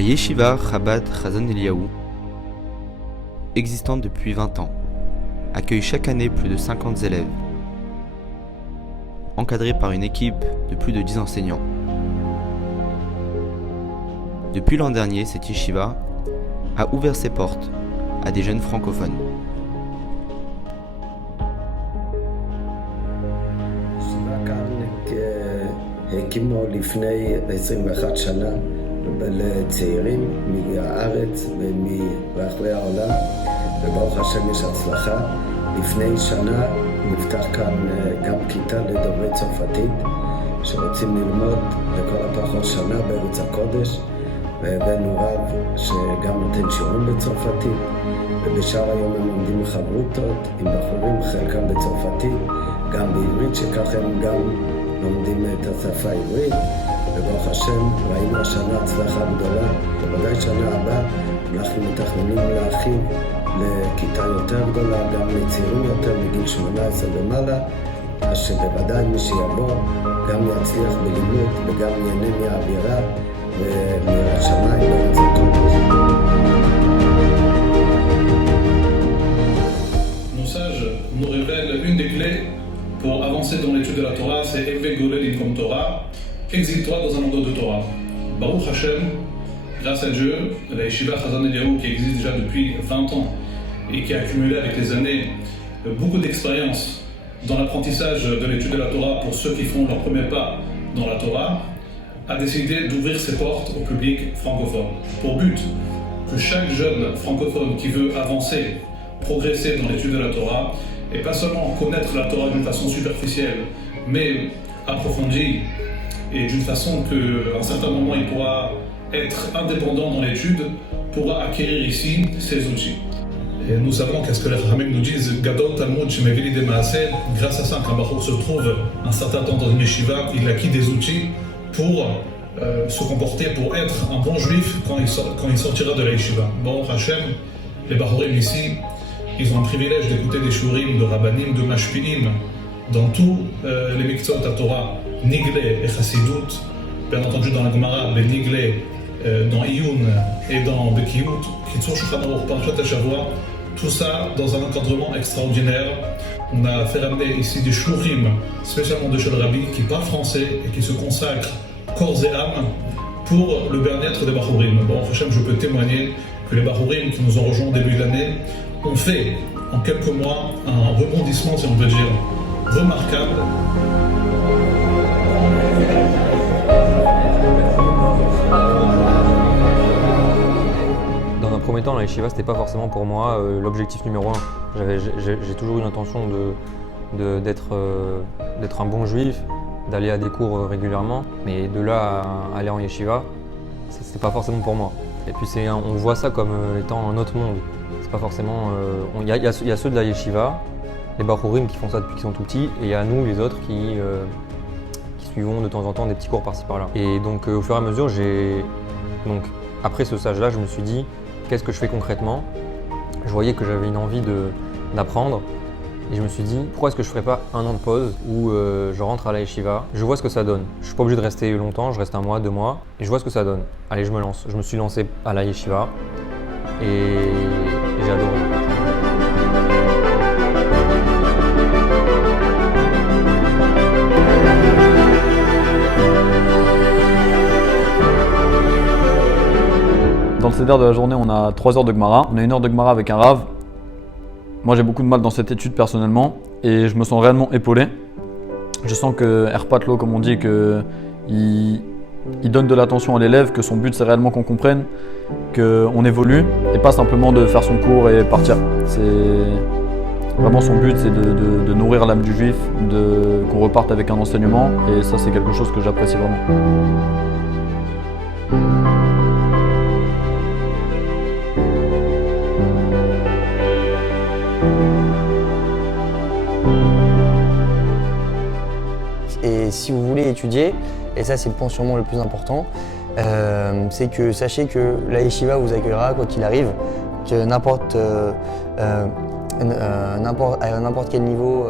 La Yeshiva Chabad Chazon Eliyahu, existante depuis 20 ans, accueille chaque année plus de 50 élèves, encadrée par une équipe de plus de 10 enseignants. Depuis l'an dernier, cette yeshiva a ouvert ses portes à des jeunes francophones. הקימו לפני 21 שנה לצעירים מהארץ ומרחבי העולם, וברוך השם יש הצלחה. לפני שנה נפתח כאן גם כיתה לדוברי צרפתית שרוצים ללמוד לכל הפחות שנה בארץ הקודש, והבאנו רב שגם נותן שיעורים בצרפתית, ובשאר היום הם לומדים חברותות עם בחורים, חלקם בצרפתית, גם בעברית, שכך הם גם לומדים את השפה העברית, וברוך השם ראינו השנה הצלחה גדולה. בוודאי שנה הבאה אנחנו מתכננים להרחיב לכיתה יותר גדולה, גם לצעירים יותר מגיל 18 ומעלה, אז שבוודאי מי שיבוא גם יצליח בלימוד וגם ייהנה מהאווירה ומיראת שמיים בארץ הקודש. Nos sages nous révèlent une des clés pour avancer dans l'étude de la Torah, c'est Evé Golel Inkom Torah, exile-toi dans un endroit de Torah. Baruch Hashem, grâce à Dieu, la Yeshiva Chazon Eliyahu, qui existe déjà depuis 20 ans et qui a accumulé avec les années beaucoup d'expérience dans l'apprentissage de l'étude de la Torah pour ceux qui font leur premier pas dans la Torah, a décidé d'ouvrir ses portes au public francophone. Pour but que chaque jeune francophone qui veut avancer, progresser dans l'étude de la Torah, et pas seulement connaître la Torah d'une façon superficielle, mais approfondie, et d'une façon qu'à un certain moment il pourra être indépendant dans l'étude, pourra acquérir ici ces outils. Et nous savons qu'est-ce que les Chachamim nous disent, Gadol Talmud Shemevili de Maaseh, grâce à ça qu'un Bachour se trouve un certain temps dans une yeshiva, il acquit des outils pour se comporter, pour être un bon juif quand il sortira de la yeshiva. Baruch Hashem, les Bachourim ici, ils ont le privilège d'écouter des shurim, de rabbanim, de mashpi'im dans tous les miktsot à Torah, Niglé et Chassidut, bien entendu dans la Gemara, ben Niglé, dans Iyun et dans Bekiyut, Kitzur Shulchan Aruch, Parashat Shavua, tout ça dans un encadrement extraordinaire. On a fait ramener ici des shurim, spécialement de chez le Rabbi, qui parlent français et qui se consacrent corps et âme pour le bien-être des Bachourim. Bon, Hachem, je peux témoigner que les Bachourim qui nous ont rejoints au début de l'année ont fait en quelques mois un rebondissement, si on peut dire, remarquable. Dans un premier temps, la yeshiva, c'était pas forcément pour moi l'objectif numéro un. J'ai toujours eu l'intention d'être un bon juif, d'aller à des cours régulièrement, mais de là à aller en yeshiva, c'était pas forcément pour moi. Et puis on voit ça comme étant un autre monde. C'est pas forcément. Il y a ceux de la yeshiva, les Bachourim qui font ça depuis qu'ils sont tout petits, et il y a nous les autres qui suivons de temps en temps des petits cours par-ci par-là. Et donc au fur et à mesure, après ce stage-là, je me suis dit qu'est-ce que je fais concrètement. Je voyais que j'avais une envie d'apprendre. Et je me suis dit, pourquoi est-ce que je ne ferais pas un an de pause où je rentre à la yeshiva, je vois ce que ça donne. Je ne suis pas obligé de rester longtemps, je reste un mois, 2 mois, et je vois ce que ça donne. Allez, je me lance. Je me suis lancé à la yeshiva et j'ai adoré. Dans le Seder de la journée, on a 3 heures de Gemara. On a 1 heure de Gemara avec un Rav. Moi, j'ai beaucoup de mal dans cette étude personnellement et je me sens réellement épaulé. Je sens que Erpatlo, comme on dit, il donne de l'attention à l'élève, que son but c'est réellement qu'on comprenne, qu'on évolue et pas simplement de faire son cours et partir. Vraiment son but c'est de nourrir l'âme du juif, qu'on reparte avec un enseignement et ça c'est quelque chose que j'apprécie vraiment. Et si vous voulez étudier, et ça c'est le point sûrement le plus important, c'est que sachez que la yeshiva vous accueillera quoi qu'il arrive, que à n'importe quel niveau